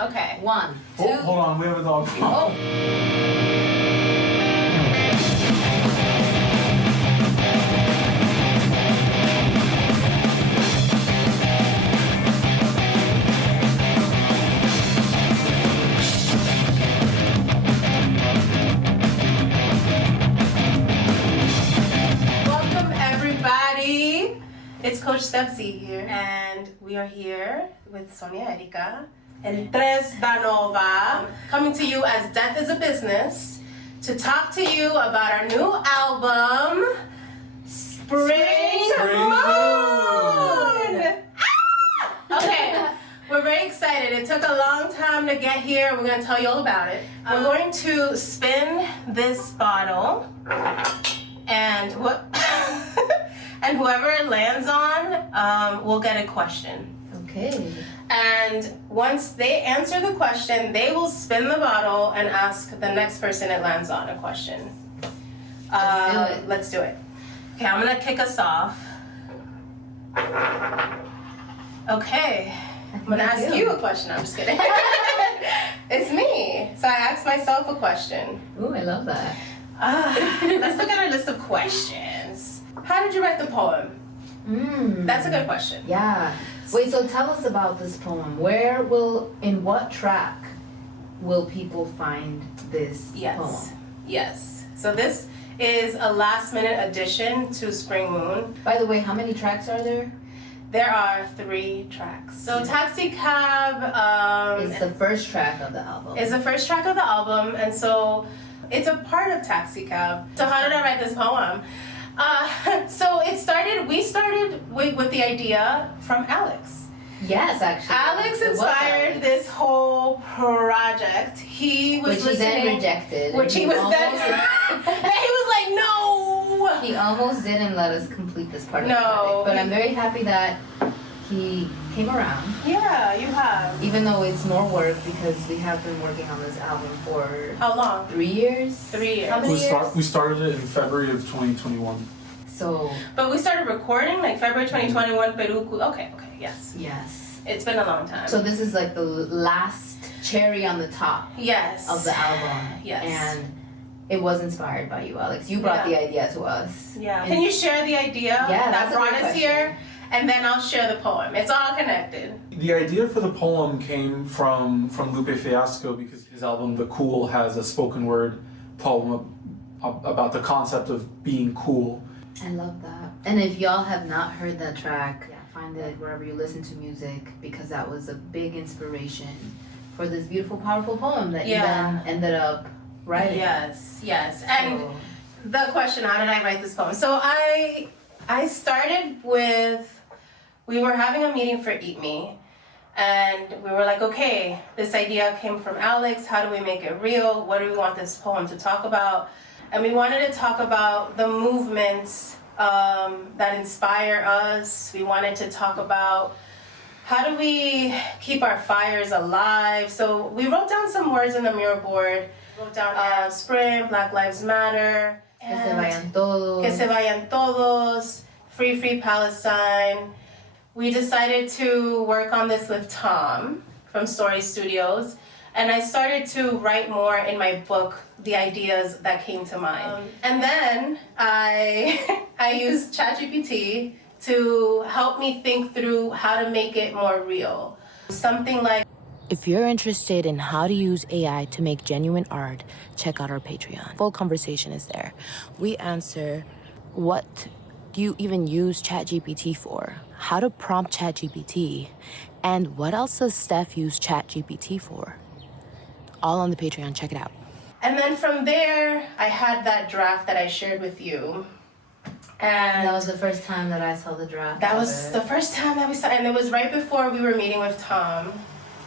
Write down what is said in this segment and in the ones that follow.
Okay. 1, 2. Oh, hold on, we have a dog. Oh. Welcome everybody. It's Coach Stepsy here, and we are here with Sonia Erika and Tres Danova, coming to you as Death is a Business to talk to you about our new album, Spring Moon. Okay, we're very excited. It took a long time to get here. We're going to tell you all about it. We're going to spin this bottle, and what? And whoever it lands on will get a question. Okay. And once they answer the question, they will spin the bottle and ask the next person it lands on a question. Let's do it. Let's do it. Okay, I'm gonna kick us off. Okay, I'm gonna ask you a question. I'm just kidding. It's me. So I asked myself a question. Ooh, I love that. Let's look at our list of questions. How did you write the poem? That's a good question. Yeah. Wait, so tell us about this poem. In what track will people find this poem? Yes. So this is a last minute addition to Spring Moon. By the way, how many tracks are there? There are 3 tracks. So Taxi Cab It's the first track of the album. is the first track of the album, and so it's a part of Taxi Cab. So how did I write this poem? So we started with the idea from Alex. Yes, actually. Alex It was inspired Alex. this whole project. He was Which he then listening, rejected. which he was then, and he was like, no. He almost didn't let us complete this part of No, the project. But he- I'm very happy that he came around. Yeah, you have. Even though it's more work because we have been working on this album for How long? 3 years? 3 years. How many years? We started it in February of 2021. So, But we started recording like February 2021, Peru. Okay, yes. yes. It's been a long time. So this is like the last cherry on the top Yes. of the album. Yes. And it was inspired by you, Alex. You brought the idea to us. Yeah. And Can you share the idea that that's a brought great us question. here? And then I'll share the poem. It's all connected. The idea for the poem came from Lupe Fiasco because his album The Cool has a spoken word poem about the concept of being cool. I love that. And if y'all have not heard that track, find it wherever you listen to music because that was a big inspiration for this beautiful, powerful poem that you then ended up writing. Yes. And the question, how did I write this poem? So I started with, we were having a meeting for Eat Me, and we were like, okay, this idea came from Alex, how do we make it real? What do we want this poem to talk about? And we wanted to talk about the movements that inspire us. We wanted to talk about how do we keep our fires alive? So we wrote down some words in the mural board. Wrote down Spring, Black Lives Matter, Que se vayan todos. Que se vayan todos, Free Palestine. We decided to work on this with Tom from Story Studios, and I started to write more in my book the ideas that came to mind. And then I used ChatGPT to help me think through how to make it more real. Something like, if you're interested in how to use AI to make genuine art, check out our Patreon. Full conversation is there. We answer, what do you even use ChatGPT for? How to prompt ChatGPT? And what else does Steph use ChatGPT for? All on the Patreon, check it out. and then from there, I had that draft that I shared with you. And that was the first time that I saw the draft. that was the first time that we saw, and it was right before we were meeting with Tom.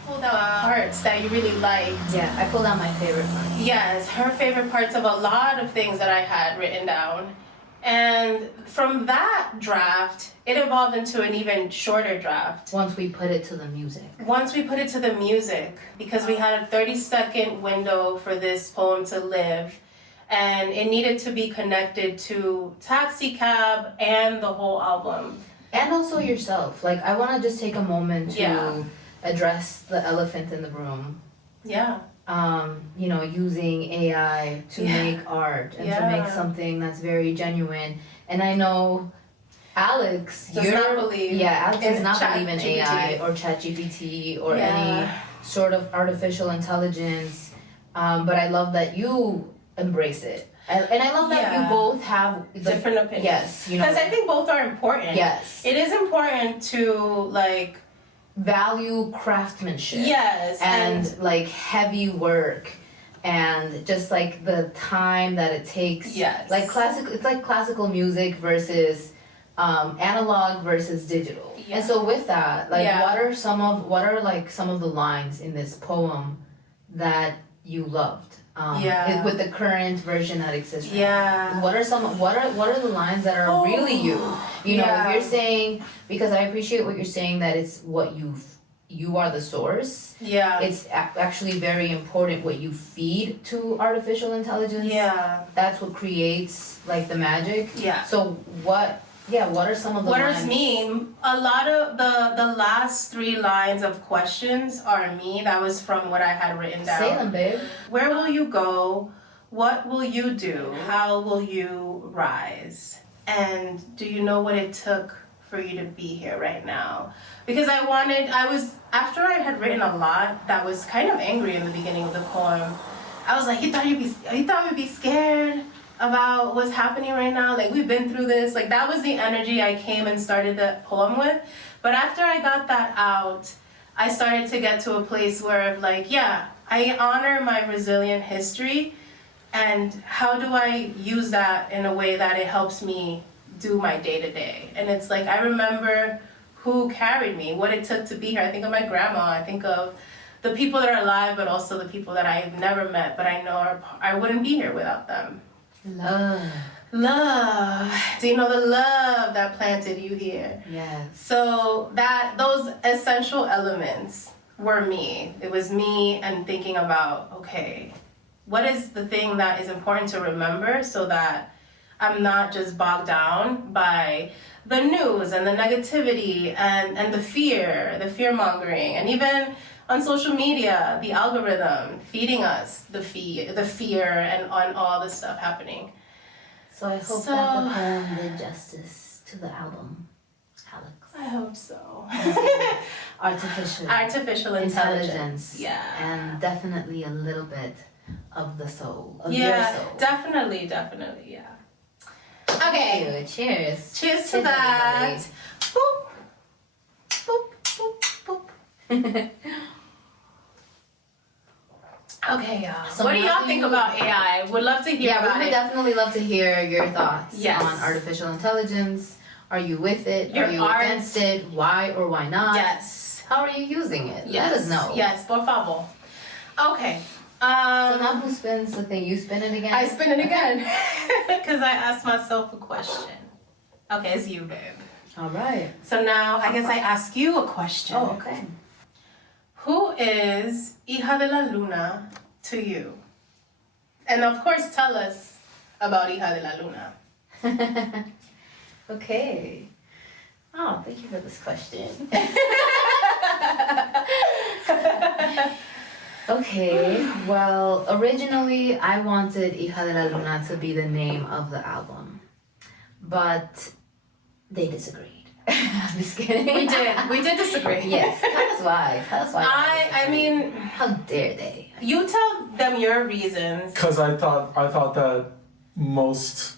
Pulled out parts that you really liked. Yeah, I pulled out my favorite parts. Yes, her favorite parts of a lot of things that I had written down. And from that draft, it evolved into an even shorter draft. Once we put it to the music. Once we put it to the music, because we had a 30-second window for this poem to live, and it needed to be connected to Taxi Cab and the whole album. And also yourself. Like, I want to just take a moment to address the elephant in the room. Yeah. You know, using AI to make art and to make something that's very genuine. And I know Alex, Alex does not believe in GPT. AI or ChatGPT or any sort of artificial intelligence. But I love that you embrace it. And I love that you both have different opinions. Yes, you know. Because I think both are important. Yes. It is important to like value craftsmanship. Yes. And like heavy work and just like the time that it takes. Yes. Like it's like classical music versus analog versus digital. Yeah. And so with that, like what are some of the lines in this poem that you loved? With the current version that exists right now. What are the lines that are really you? You know, if you're saying, because I appreciate what you're saying, that it's what you are the source. Yeah. It's actually very important what you feed to artificial intelligence. Yeah. That's what creates like the magic. Yeah. So what are some of the lines? What is me? A lot of the last 3 lines of questions are me. That was from what I had written down. Say them, babe. Where will you go? What will you do? How will you rise? And do you know what it took for you to be here right now? Because after I had written a lot that was kind of angry in the beginning of the poem, I was like, you thought we'd be scared about what's happening right now? Like, we've been through this. Like, that was the energy I came and started the poem with. But after I got that out, I started to get to a place where, like, I honor my resilient history, and how do I use that in a way that it helps me do my day-to-day? And it's like, I remember who carried me, what it took to be here. I think of my grandma. I think of the people that are alive, but also the people that I've never met, but I know I wouldn't be here without them. Love. Do you know the love that planted you here? Yes. So those essential elements were me. It was me and thinking about, okay, what is the thing that is important to remember so that I'm not just bogged down by the news and the negativity and the fear mongering, and even on social media, the algorithm feeding us the fear and on all this stuff happening. So I hope that the poem did justice to the album, Alex. I hope so. Artificial intelligence. Yeah. And definitely a little bit of the soul, of your soul. Definitely, yeah. Okay. Cheers. Cheers to that. Boop. Boop, boop, boop. Okay, y'all. So what do y'all think about AI? Would love to hear about we would it. definitely love to hear your thoughts Yes. on artificial intelligence. Are you with it? Are you art. against it? Why or why not? Yes. How are you using it? Yes. Let us know. Yes, por favor. Okay. So now who spins the thing? You spin it again? I spin it again. Because I asked myself a question. Okay, it's you, babe. All right. So now I guess I ask you a question. Oh, okay. Who is Hija De La Luna to you? And of course, tell us about Hija De La Luna. Okay. Oh, thank you for this question. Okay, well, originally I wanted Hija De La Luna to be the name of the album, but they disagreed. I'm just kidding. We did disagree. Yes, tell us why. I mean, how dare they? you tell them your reasons. Because I thought that most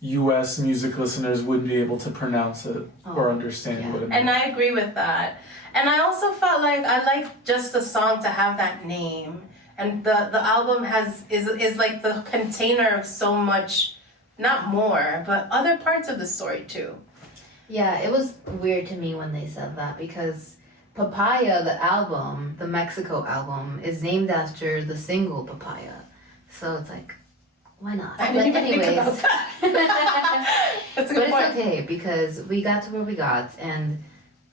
U.S. music listeners wouldn't be able to pronounce it or understand what it meant. And I agree with that. And I also felt like I like just the song to have that name. And the album is like the container of so much, not more, but other parts of the story too. Yeah, it was weird to me when they said that because Papaya, the album, the Mexico album, is named after the single Papaya. So it's like, why not? I didn't even think about that. That's a But good point. it's okay because we got to where we got, and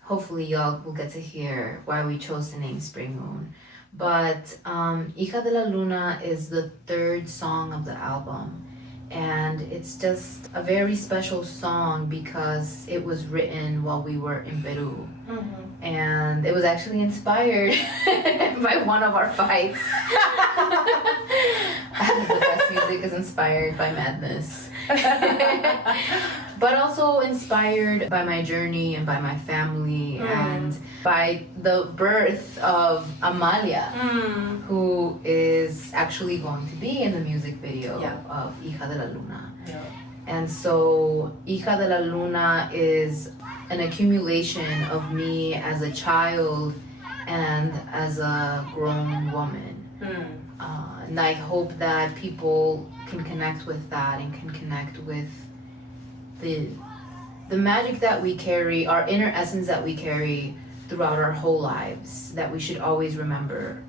hopefully y'all will get to hear why we chose the name Spring Moon. But Hija De La Luna is the third song of the album, And it's just a very special song because it was written while we were in Peru. And it was actually inspired by one of our fights. The best music is inspired by madness. But also inspired by my journey and by my family and by the birth of Amalia, who is actually going to be in the music video of Hija De La Luna. And so Hija De La Luna is an accumulation of me as a child and as a grown woman. And I hope that people can connect with that and can connect with the magic that we carry, our inner essence that we carry throughout our whole lives, that we should always remember.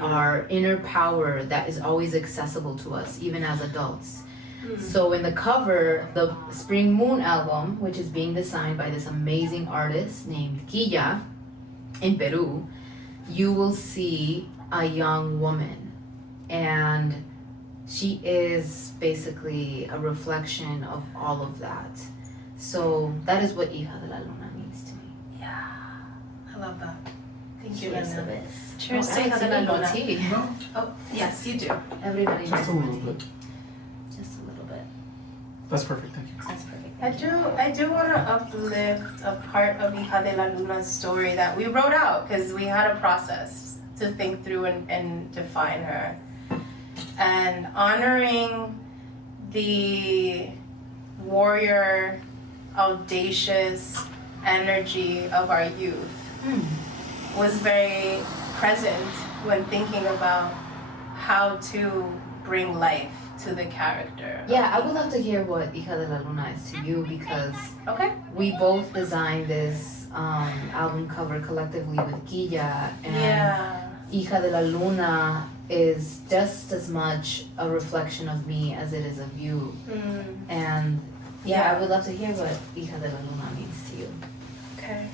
Our inner power that is always accessible to us, even as adults. So in the cover, the Spring Moon album, which is being designed by this amazing artist named Quilla in Peru, you will see a young woman. And she is basically a reflection of all of that. So that is what Hija De La Luna means to me. Yeah, I love that. Thank you, Cheers to Lena. this. Cheers to Hija De La Luna. Tea. Oh, yes, you do. Everybody Just has a little tea. bit. Just a little bit. That's perfect, thank you. That's perfect. I do want to uplift a part of Hija De La Luna's story that we wrote out because we had a process to think through and define her. And honoring the warrior, audacious energy of our youth was very present when thinking about how to bring life to the character. Yeah, I would love to hear what Hija De La Luna is to you because Okay. we both designed this album cover collectively with Quilla, and Yeah. Hija De La Luna is just as much a reflection of me as it is of you. And yeah, I would love to hear what Hija De La Luna means to you. Okay.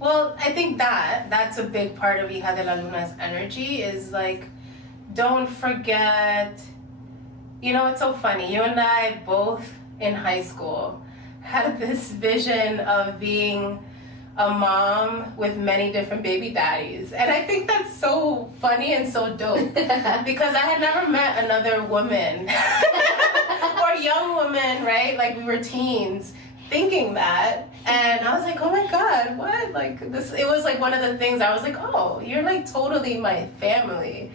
Well, I think that's a big part of Hija De La Luna's energy is like, don't forget, you know, it's so funny. You and I both in high school had this vision of being a mom with many different baby daddies. And I think that's so funny and so dope because I had never met another woman or young woman, right? Like we were teens thinking that. And I was like, oh my God, what? Like this, it was like one of the things I was like, oh, you're like totally my family.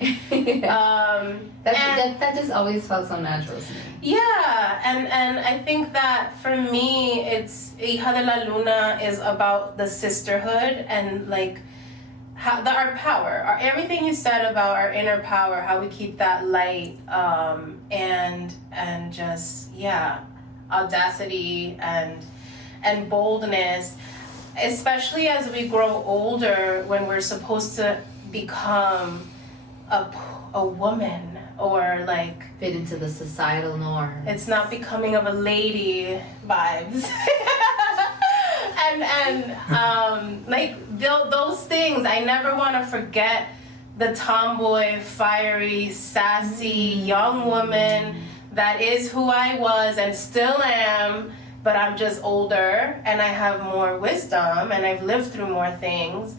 That just always felt so natural to me. Yeah, and I think that for me, it's Hija De La Luna is about the sisterhood and like how our power, everything you said about our inner power, how we keep that light, and just audacity and boldness, especially as we grow older when we're supposed to become a woman or like Fit into the societal norm. it's not becoming of a lady vibes. and like those things, I never want to forget the tomboy, fiery, sassy young woman that is who I was and still am, but I'm just older and I have more wisdom and I've lived through more things.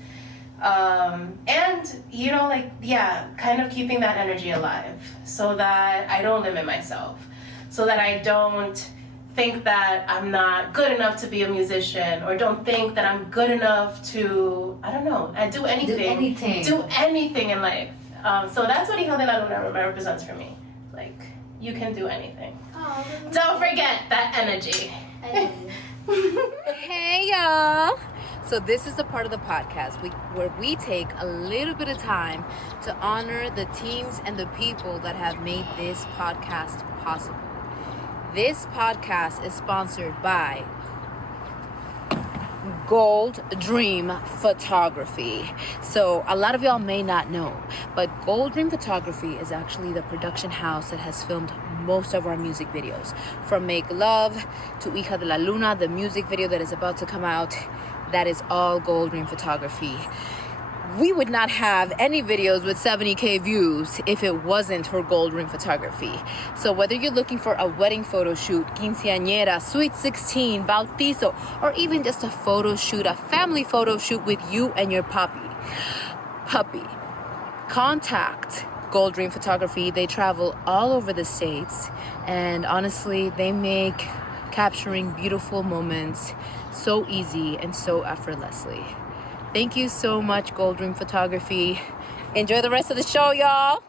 And you know, like, yeah, kind of keeping that energy alive so that I don't limit myself, so that I don't think that I'm not good enough to be a musician or don't think that I'm good enough to, I don't know, do anything. Do anything in life. So that's what Hija De La Luna represents for me. Like, you can do anything. Oh, Don't forget that energy. Hey y'all! So this is the part of the podcast where we take a little bit of time to honor the teams and the people that have made this podcast possible. This podcast is sponsored by Gold Dream Photography. So a lot of y'all may not know, but Gold Dream Photography is actually the production house that has filmed most of our music videos. From Make Love to Hija De La Luna, the music video that is about to come out, that is all Gold Dream Photography. we would not have any videos with 70K views if it wasn't for gold ring photography. So whether you're looking for a wedding photo shoot, quinceañera, sweet 16, bautizo, or even just a photo shoot, a family photo shoot with you and your puppy, contact Gold Ring Photography. They travel all over the States, and honestly, they make capturing beautiful moments so easy and so effortlessly. Thank you so much, Gold Ring Photography. Enjoy the rest of the show, y'all.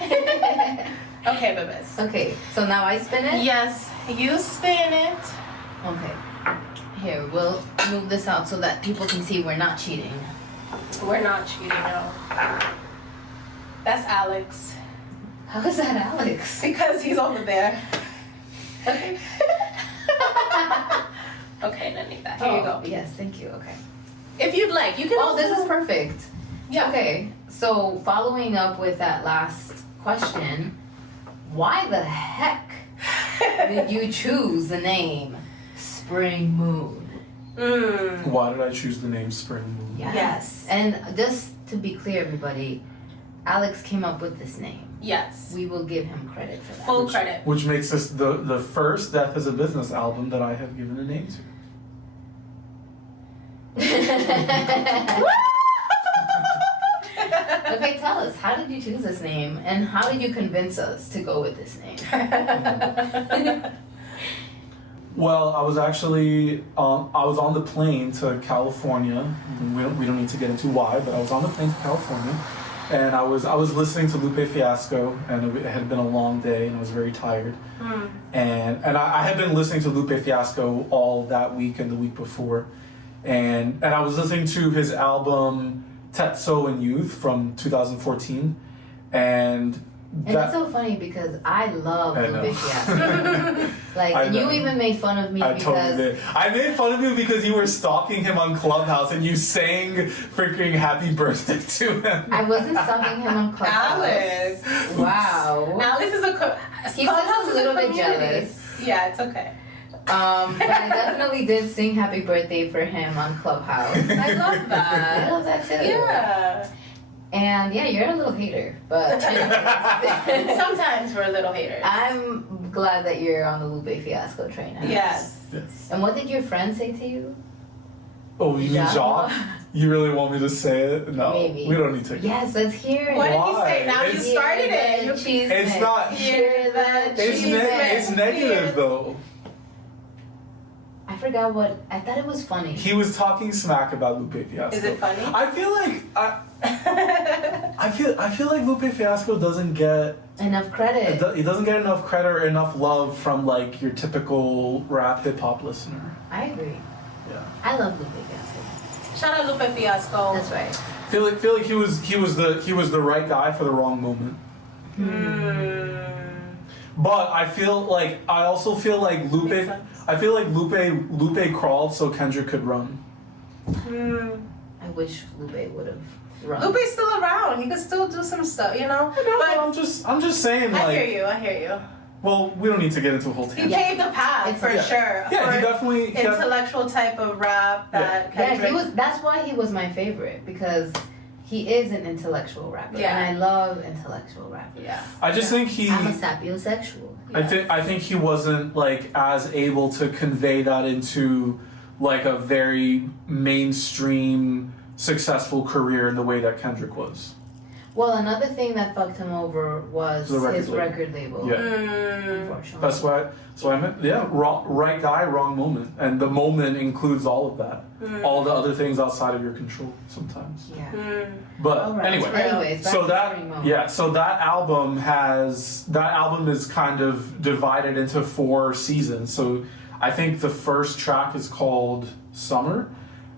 Okay, babies. Okay, so now I spin it? Yes, you spin it. Okay. Here, we'll move this out so that people can see we're not cheating. We're not cheating, no. That's Alex. How is that Alex? Because he's over there. Okay. Okay, Nanita, here you go. Yes, thank you. Okay. If you'd like, you can Oh, also... this is perfect. Yeah. Okay, so following up with that last question, why the heck did you choose the name Spring Moon? Why did I choose the name Spring Moon? Yes. And just to be clear, everybody, Alex came up with this name. Yes. We will give him credit for that. Full credit. Which makes this the first Death as a Business album that I have given a name to. Okay, tell us, how did you choose this name, and how did you convince us to go with this name? Well, I was actually I was on the plane to California. We don't need to get into why, but I was on the plane to California, and I was listening to Lupe Fiasco, and it had been a long day, and I was very tired. And I had been listening to Lupe Fiasco all that week and the week before, and I was listening to his album Tetso and Youth from 2014, and it's so funny because I love I Lupe know. Fiasco. Like, I and you know. even made fun of me I because totally did. I made fun of you because you were stalking him on Clubhouse and you sang freaking happy birthday to him. I wasn't stalking him on Clubhouse. Alex. Wow. Alex is a... He's Clubhouse just a is little bit community. jealous. Yeah, it's okay. But I definitely did sing happy birthday for him on Clubhouse. I love I that. love that too. Yeah. And yeah, you're a little hater, but Sometimes we're little haters. I'm glad that you're on the Lupe Fiasco train now. Yes. Yes. And what did your friend say to you? Oh, you mean Yeah. Jock? You really want me to say it? No. Maybe. We don't need to. Yes, let's hear it. What did he Why? say? Now you It's- started it. You It's not. hear the It's negative though. I forgot what. I thought it was funny. He was talking smack about Lupe Fiasco. Is it funny? I feel like I feel like Lupe Fiasco doesn't get Enough credit. he doesn't get enough credit or enough love from like your typical rap hip hop listener. I agree. Yeah. I love Lupe Fiasco. Shout out Lupe Fiasco. That's right. Feel like he was the right guy for the wrong moment. But I also feel like Makes Lupe. sense. I feel like Lupe crawled so Kendrick could run. I wish Lupe would have run. Lupe's still around. He could still do some stuff, you know? But I'm just saying like. I hear you. Well, we don't need to get into a whole He tangent. paved the path for Yeah. sure. Yeah, for he definitely. intellectual type of rap that Yeah, Kendrick. he was. That's why he was my favorite, because he is an intellectual rapper, Yeah. and I love intellectual rappers. Yeah. I just think he. I'm a sapiosexual. I think he wasn't like as able to convey that into like a very mainstream successful career in the way that Kendrick was. Well, another thing that fucked him over was The record his label. record label. Yeah. Unfortunately. That's why I meant right guy, wrong moment. And the moment includes all of that. All the other things outside of your control sometimes. Yeah. But All right. anyway. Anyways, back So to that Spring Moon. so that album is kind of divided into 4 seasons. So I think the first track is called Summer,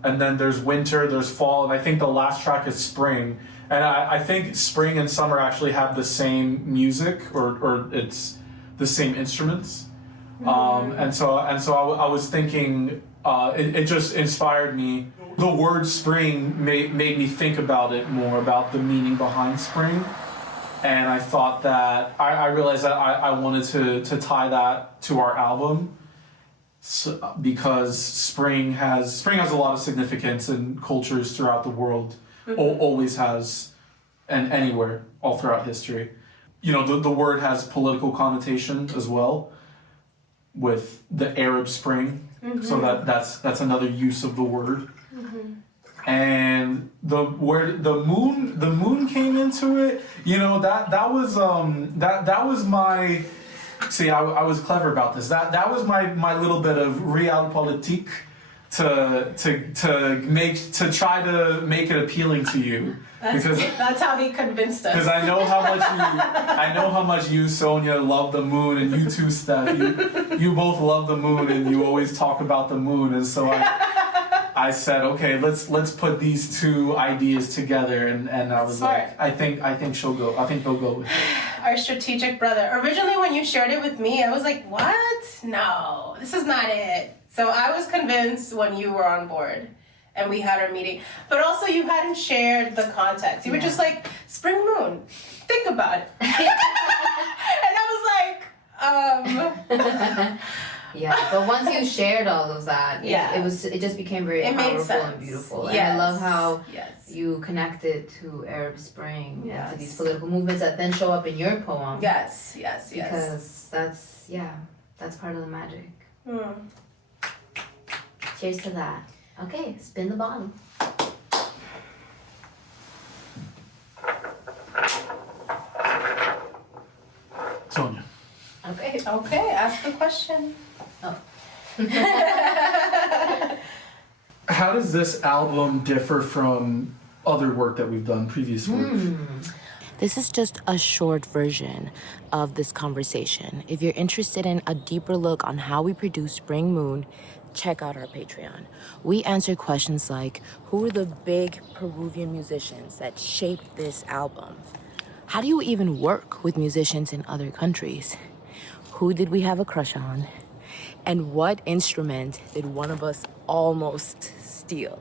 and then there's Winter, there's Fall, and I think the last track is Spring. And I think Spring and Summer actually have the same music or it's the same instruments. And so I was thinking it just inspired me. The word spring made me think about it more, about the meaning behind spring. And I thought that, I realized that I wanted to tie that to our album, because spring has a lot of significance in cultures throughout the world. always has, and anywhere all throughout history. You know, the word has political connotation as well, with the Arab Spring. So that's another use of the word. And the moon came into it. You know, that was my. See, I was clever about this. That was my little bit of realpolitik to try to make it appealing to you. That's how he convinced us. Because I know how much you, Sonia, love the moon, and you too, Steph. You both love the moon, and you always talk about the moon. And so I said, okay, let's put these two ideas together. And I was smart. like, I think she'll go. I think they'll go with it. Our strategic brother. Originally, when you shared it with me, I was like, what? No, this is not it. So I was convinced when you were on board. And we had our meeting. But also you hadn't shared the context. You were just like, spring moon, think about it. And I was like, Yeah, but once you shared all of that, it just became very powerful and beautiful. And I love how you connected to Arab Spring, to these political movements that then show up in your poem. Yes. Because that's part of the magic. Cheers to that. Okay, spin the bottle. Sonia. Okay, ask the question. Oh. How does this album differ from other work that we've done, previous work? This is just a short version of this conversation. If you're interested in a deeper look on how we produce Spring Moon, check out our Patreon. We answer questions like, who were the big Peruvian musicians that shaped this album? How do you even work with musicians in other countries? Who did we have a crush on? And what instrument did one of us almost steal?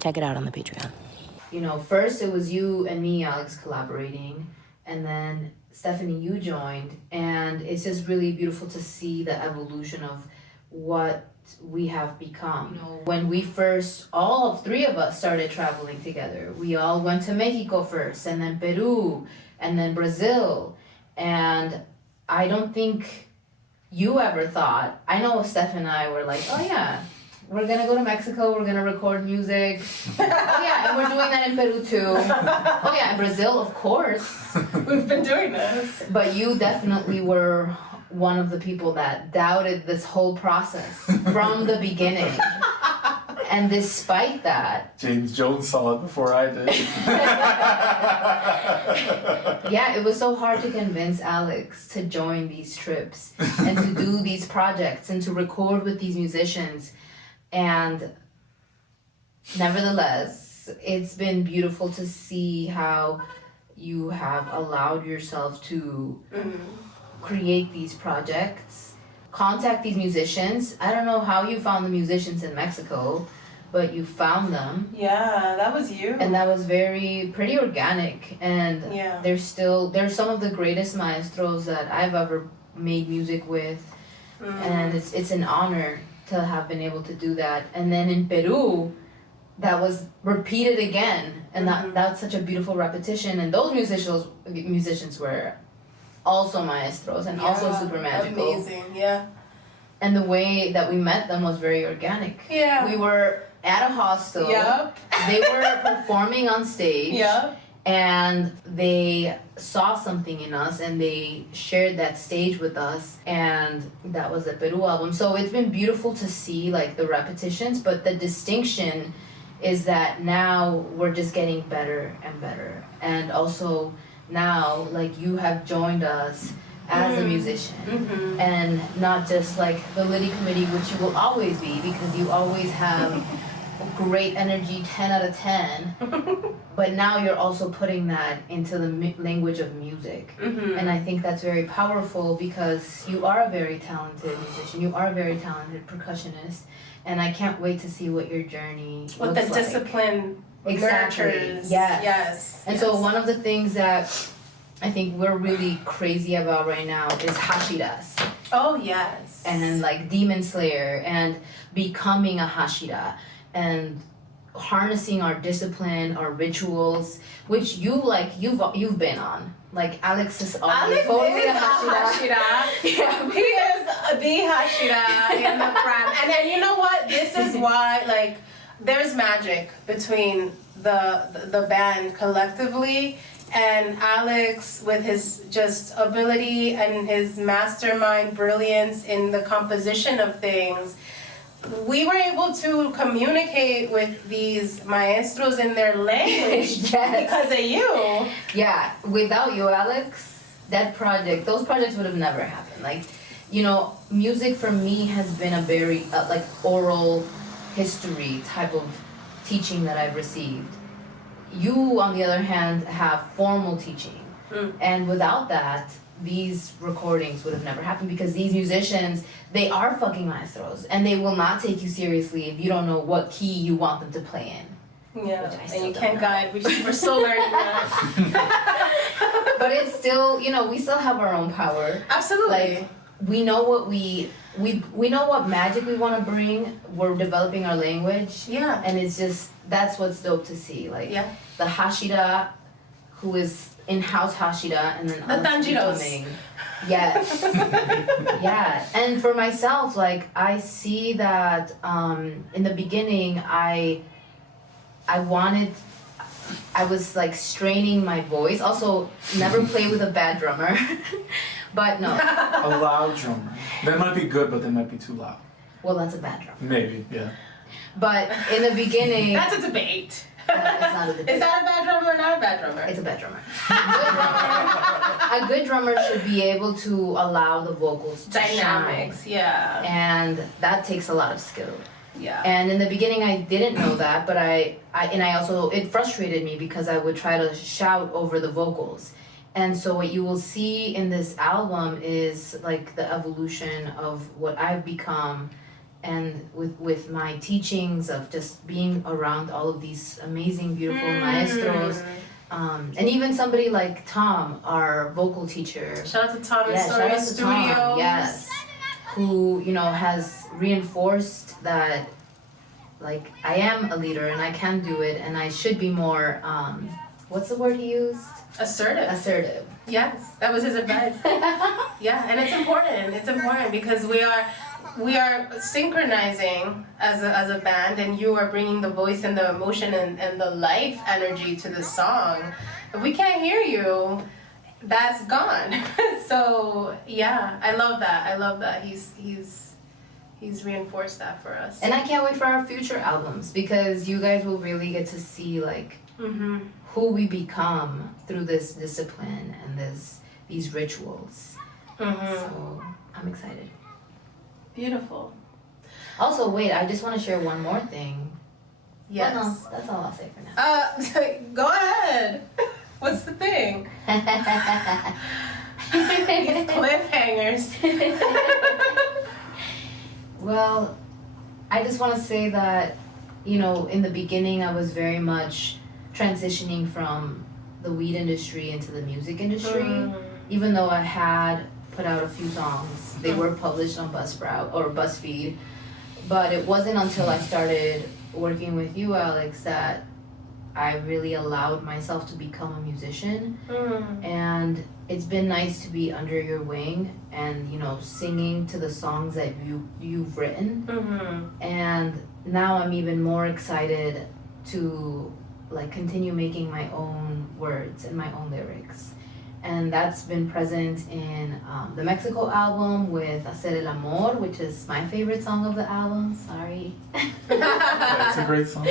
Check it out on the Patreon. You know, first it was you and me, Alex, collaborating, and then Stephanie, you joined, and it's just really beautiful to see the evolution of what we have become. You know, when we first, all three of us started traveling together, we all went to Mexico first, and then Peru, and then Brazil, and I don't think you ever thought, I know Steph and I were like, oh yeah, we're gonna go to Mexico, we're gonna record music. Oh yeah, and we're doing that in Peru too. Oh yeah, in Brazil, of course. We've been doing this. But you definitely were one of the people that doubted this whole process from the beginning. And despite that... James Jones saw it before I did. Yeah, it was so hard to convince Alex to join these trips and to do these projects and to record with these musicians. And nevertheless, it's been beautiful to see how you have allowed yourself to create these projects, contact these musicians. I don't know how you found the musicians in Mexico, but you found them. Yeah, that was you. And that was pretty organic. And there's some of the greatest maestros that I've ever made music with. And it's an honor to have been able to do that. And then in Peru, that was repeated again. And that's such a beautiful repetition. And those musicians were also maestros and also super magical. Amazing, yeah. And the way that we met them was very organic. Yeah. We were at a hostel. Yep. They were performing on stage. Yep. And they saw something in us and they shared that stage with us, and that was the Peru album. So it's been beautiful to see like the repetitions, but the distinction is that now we're just getting better and better. And also now like you have joined us as a musician and not just like the Liddy committee, which you will always be because you always have great energy, 10 out of 10. But now you're also putting that into the language of music. And I think that's very powerful because you are a very talented musician. You are a very talented percussionist. And I can't wait to see what your journey What looks the like. discipline nurtures. Yes. And so one of the things that I think we're really crazy about right now is hashiras. Oh, yes. And like Demon Slayer and becoming a hashira. And harnessing our discipline, our rituals, which you've been on. Like Alex is Alex is totally a a Hashira. Hashira. He is the Hashira in the front. And then you know what? This is why, like, there's magic between the band collectively, and Alex with his just ability and his mastermind brilliance in the composition of things. We were able to communicate with these maestros in their language Yes. because of you. Yeah, without you, Alex, those projects would have never happened. Like, you know, music for me has been a very like oral history type of teaching that I've received. You, on the other hand, have formal teaching, and without that, these recordings would have never happened, because these musicians, they are fucking maestros, and they will not take you seriously if you don't know what key you want them to play in. Yeah, Which I and still you don't can't know. guide. We're still learning that. But it's still, you know, we still have our own power. Absolutely. Like, we know what we know what magic we want to bring. We're developing our language. Yeah. And it's just, that's what's dope to see. Like, Yeah. the Hashira, who is in-house Hashira, and then The us Tanjiros. becoming- Yes. Yeah. And for myself, like, I see that in the beginning, I was like straining my voice. Also, never play with a bad drummer. But no. A loud drummer. They might be good, but they might be too loud. Well, that's a bad drummer. Maybe, yeah. But in the beginning, That's a debate. it's not a debate. Is that a bad drummer or not a bad drummer? It's a bad drummer. A good drummer should be able to allow the vocals to Dynamics, shine. yeah. And that takes a lot of skill. Yeah. And in the beginning, I didn't know that, but I also, it frustrated me because I would try to shout over the vocals. And so what you will see in this album is like the evolution of what I've become, and with my teachings of just being around all of these amazing, beautiful maestros. And even somebody like Tom, our vocal teacher. Shout out to Tom and Yeah, Story shout out to Studios. Tom, yes. Who, you know, has reinforced that, like, I am a leader and I can do it, and I should be more, what's the word he used? Assertive. Assertive. Yes, that was his advice. Yeah, and it's important. It's important because we are synchronizing as a band, and you are bringing the voice and the emotion and the life energy to the song. If we can't hear you, that's gone. So yeah, I love that. I love that he's reinforced that for us. And I can't wait for our future albums, because you guys will really get to see, like, who we become through this discipline and these rituals. So I'm excited. Beautiful. Also, wait, I just want to share one more thing. Yes. Well, no, that's all I'll say for now. Go ahead. What's the thing? These cliffhangers. Well, I just want to say that, you know, in the beginning I was very much transitioning from the weed industry into the music industry. Even though I had put out a few songs, they were published on Buzzsprout or BuzzFeed, but it wasn't until I started working with you, Alex, that I really allowed myself to become a musician. And it's been nice to be under your wing and, you know, singing to the songs that you've written. And now I'm even more excited to, like, continue making my own words and my own lyrics. And that's been present in the Mexico album with Hacer el Amor, which is my favorite song of the album. Sorry. Yeah, it's a great song.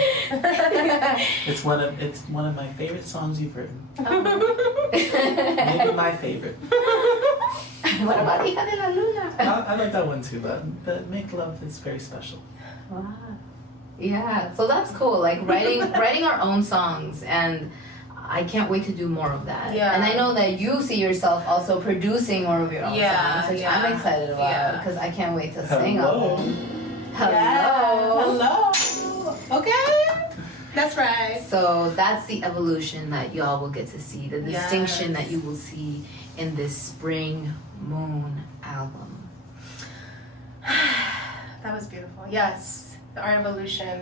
It's one of my favorite songs you've written. Maybe my favorite. What about Hija De La Luna? I like that one too, but Make Love is very special. Wow. Yeah, so that's cool. Like writing our own songs, and I can't wait to do more of that. Yeah. And I know that you see yourself also producing more of your own Yeah, songs, which yeah. I'm excited about, Yeah. because I can't wait to sing on Hello. them. Yes. Hello. Okay. That's right. So that's the evolution that y'all will get to see, the distinction Yes. that you will see in this Spring Moon album. That was beautiful. Yes, our evolution.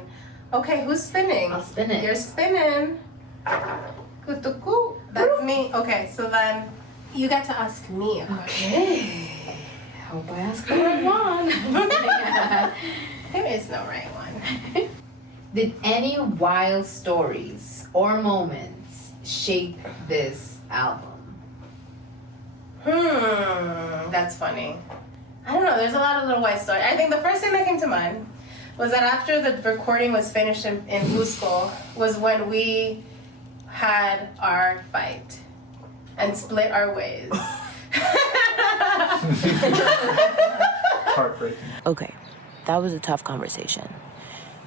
Okay, who's spinning? I'll spin it. You're spinning. Kutuku. That's me. Okay, so then you get to ask me a question. Okay. Hope I ask the right one. There is no right one. Did any wild stories or moments shape this album? That's funny. I don't know, there's a lot of little white stories. I think the first thing that came to mind was that after the recording was finished in Cusco was when we had our fight and split our ways. Heartbreaking. Okay, that was a tough conversation.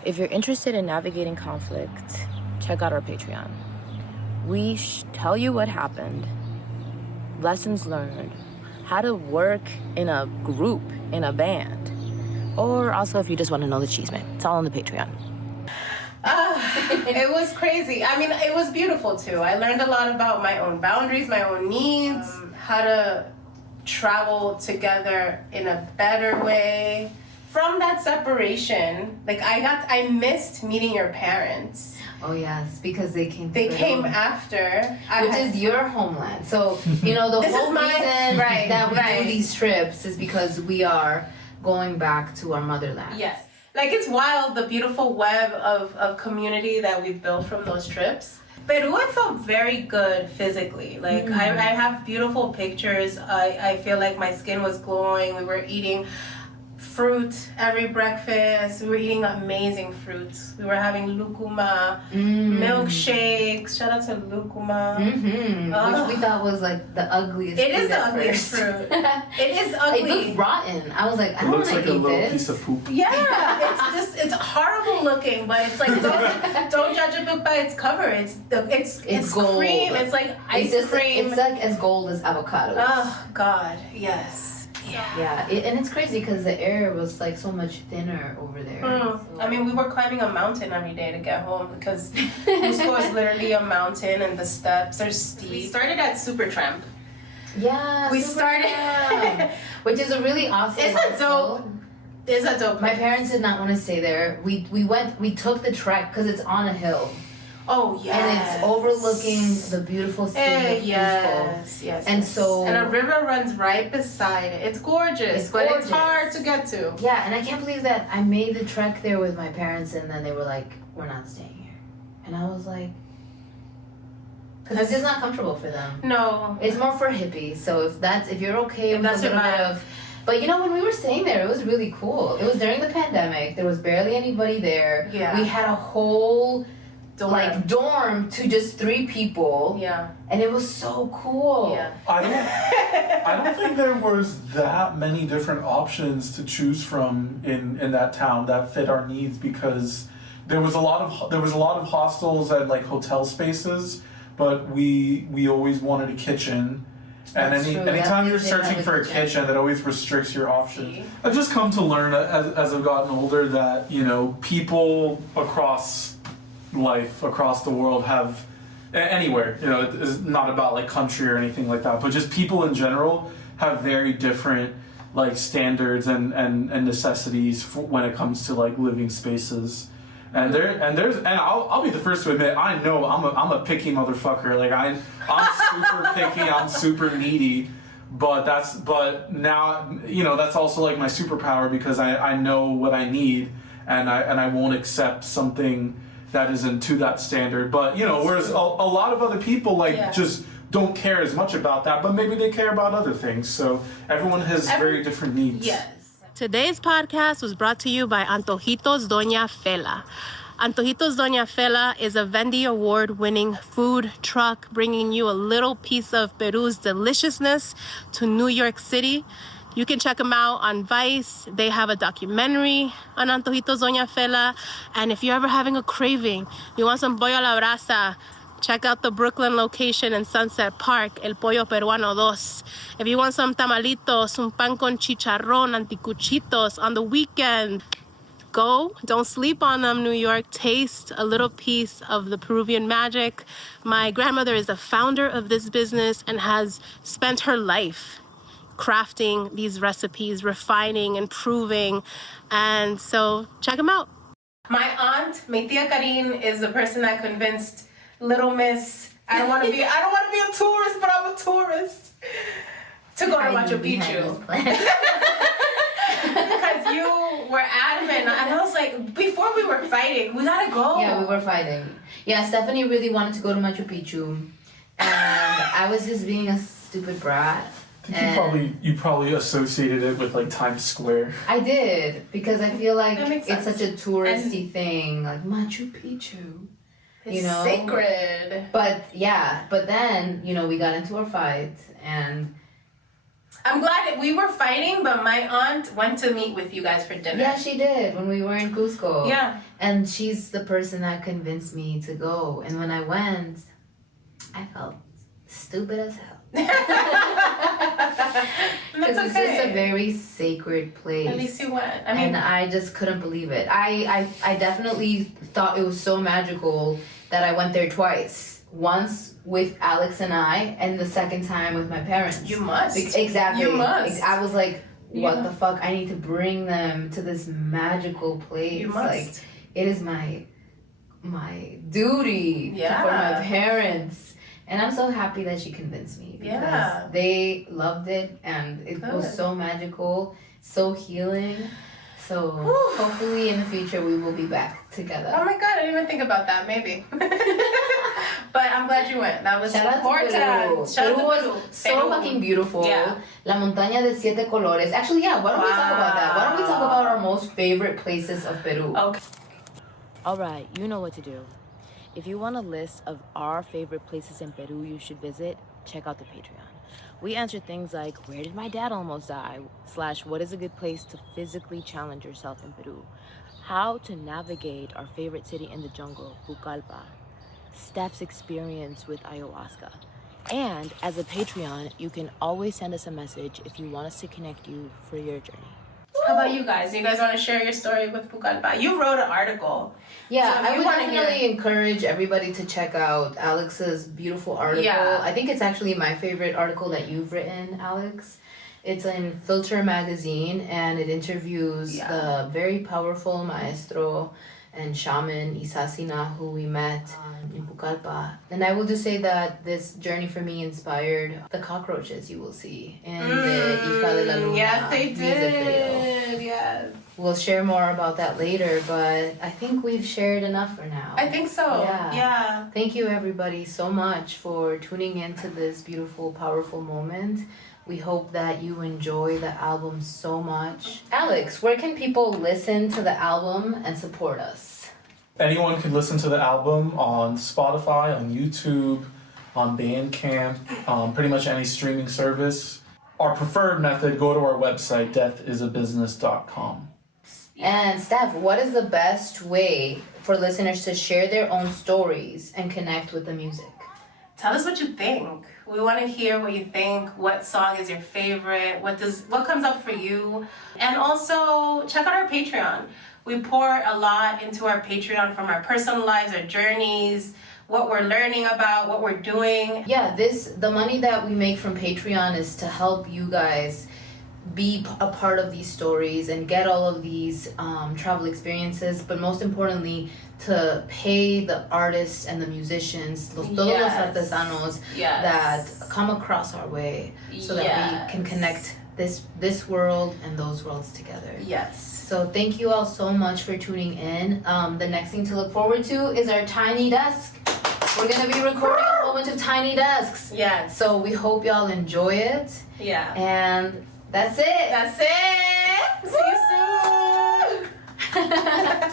If you're interested in navigating conflict, check out our Patreon. We tell you what happened, lessons learned, how to work in a group, in a band, or also if you just want to know the chisme. It's all on the Patreon. It was crazy. I mean, it was beautiful too. I learned a lot about my own boundaries, my own needs, how to travel together in a better way. From that separation, like I missed meeting your parents. Oh yes, because they came. They came after, which is your homeland. So you know the whole reason that we do these trips is because we are going back to our motherland. Yes, like it's wild the beautiful web of community that we've built from those trips. Peru, I felt very good physically. Like I have beautiful pictures. I feel like my skin was glowing. We were eating fruit every breakfast. We were eating amazing fruits. We were having lucuma, milkshakes. Shout out to lucuma. Which we thought was like the ugliest. It is the ugliest fruit. It is ugly. It looks rotten. I was like, I don't want to eat this. It looks like a little piece of poop. Yeah, it's horrible looking, but it's like don't judge a book by its cover. It's gold. Cream. It's like ice cream. It's like as gold as avocados. Oh God, yes. Yeah, and it's crazy because the air was like so much thinner over there. So. I mean, we were climbing a mountain every day to get home because Cusco is literally a mountain and the steps are steep. We started at Supertramp. Yeah, we started, which is a really awesome. It's a dope. My parents did not want to stay there. We took the trek because it's on a hill. Oh yeah, and it's overlooking the beautiful city of Cusco. Yes. And so a river runs right beside it. It's gorgeous, but it's hard to get to. Yeah, and I can't believe that I made the trek there with my parents, and then they were like, "We're not staying here," and I was like, because it's just not comfortable for them. No, it's more for hippies. So if you're okay with a little bit of. But you know, when we were staying there, it was really cool. It was during the pandemic. There was barely anybody there. Yeah. We had a whole dorm to just 3 people. Yeah. And it was so cool. Yeah. I don't think there was that many different options to choose from in that town that fit our needs because there was a lot of hostels and like hotel spaces, but we always wanted a kitchen. And anytime you're searching for a kitchen, that always restricts your options. I've just come to learn as I've gotten older that, you know, people across life, across the world have, anywhere, you know, it's not about like country or anything like that, but just people in general have very different like standards and necessities when it comes to like living spaces. And I'll be the first to admit, I know I'm a picky motherfucker. Like I'm super picky, I'm super needy, but now, you know, that's also like my superpower because I know what I need and I won't accept something that isn't to that standard. But, you know, whereas a lot of other people just don't care as much about that, but maybe they care about other things. So everyone has very different needs. Yes. Today's podcast was brought to you by Antojitos Doña Fela. Antojitos Doña Fela is a Vendy Award-winning food truck bringing you a little piece of Peru's deliciousness to New York City. You can check them out on Vice. They have a documentary on Antojitos Doña Fela. And if you're ever having a craving, you want some pollo a la brasa, check out the Brooklyn location in Sunset Park, El Pollo Peruano 2. If you want some tamalitos, un pan con chicharrón, anticuchitos on the weekend, go. Don't sleep on them, New York. Taste a little piece of the Peruvian magic. My grandmother is the founder of this business and has spent her life crafting these recipes, refining, improving. And so check them out. My aunt, mi tía Karin, is the person that convinced Little Miss, I don't want to be a tourist, but I'm a tourist, to go to Machu Picchu. Because you were adamant, and I was like, before we were fighting, we gotta go. Yeah, we were fighting. Yeah, Stephanie really wanted to go to Machu Picchu, and I was just being a stupid brat. You probably associated it with like Times Square. I did, because I feel like it's such a touristy And thing, like Machu Picchu. it's you know? sacred. But then, we got into a fight, and I'm glad that we were fighting, but my aunt went to meet with you guys for dinner. yeah, she did when we were in Cusco. Yeah. And she's the person that convinced me to go. And when I went, I felt stupid as hell. Because it's just a very sacred place. At least you went. I mean, And I just couldn't believe it. I definitely thought it was so magical that I went there twice. Once with Alex and I, and the second time with my parents. you must. Exactly. You must. I was like, what Yeah. the fuck? I need to bring them to this magical place. You must. Like, it is my duty for my parents. And I'm so happy that she convinced me, because Yeah. they loved it, and it was Good. so magical, so healing. So hopefully in the future we will be back together. Oh my god, I didn't even think about that. Maybe. But I'm glad you went. That was Shout out to important. Peru. Shout out Peru to was Peru. so Peru. fucking beautiful. Yeah. La montaña de siete colores. Actually, yeah, why don't we talk about that? Why don't we talk Wow. about our most favorite places of Peru? Okay. All right, you know what to do. If you want a list of our favorite places in Peru you should visit, check out the Patreon. We answer things like, where did my dad almost die? / what is a good place to physically challenge yourself in Peru? How to navigate our favorite city in the jungle, Pucallpa. Steph's experience with ayahuasca. And as a Patreon, you can always send us a message if you want us to connect you for your journey. How about you guys? You guys want to share your story with Pucallpa? You wrote an article. Yeah, So if I you would wanna definitely encourage everybody to check out Alex's beautiful article. Yeah. I think it's actually my favorite article that you've written, Alex. It's in Filter magazine, and it interviews the very powerful maestro and shaman Isasina, who we met in Pucallpa. And I will just say that this journey for me inspired the cockroaches you will see in the Hija De La Luna Yes, they music video. did. Yes. We'll share more about that later, but I think we've shared enough for now. I think so. Yeah. Thank you, everybody, so much for tuning into this beautiful, powerful moment. We hope that you enjoy the album so much. Alex, where can people listen to the album and support us? Anyone can listen to the album on Spotify, on YouTube, on Bandcamp, pretty much any streaming service. Our preferred method, go to our website, deathisabusiness.com. And Steph, what is the best way for listeners to share their own stories and connect with the music? Tell us what you think. We want to hear what you think. What song is your favorite? What comes up for you? And also check out our Patreon. We pour a lot into our Patreon from our personal lives, our journeys, what we're learning about, what we're doing. Yeah, the money that we make from Patreon is to help you guys be a part of these stories and get all of these travel experiences, but most importantly, to pay the artists and the musicians, todos los artesanos that come across our way, so that we can connect this world and those worlds together. Yes. So thank you all so much for tuning in. The next thing to look forward to is our tiny desk. We're gonna be recording a whole bunch of tiny desks. Yes. So we hope y'all enjoy it. Yeah. And that's it. That's it. See you soon.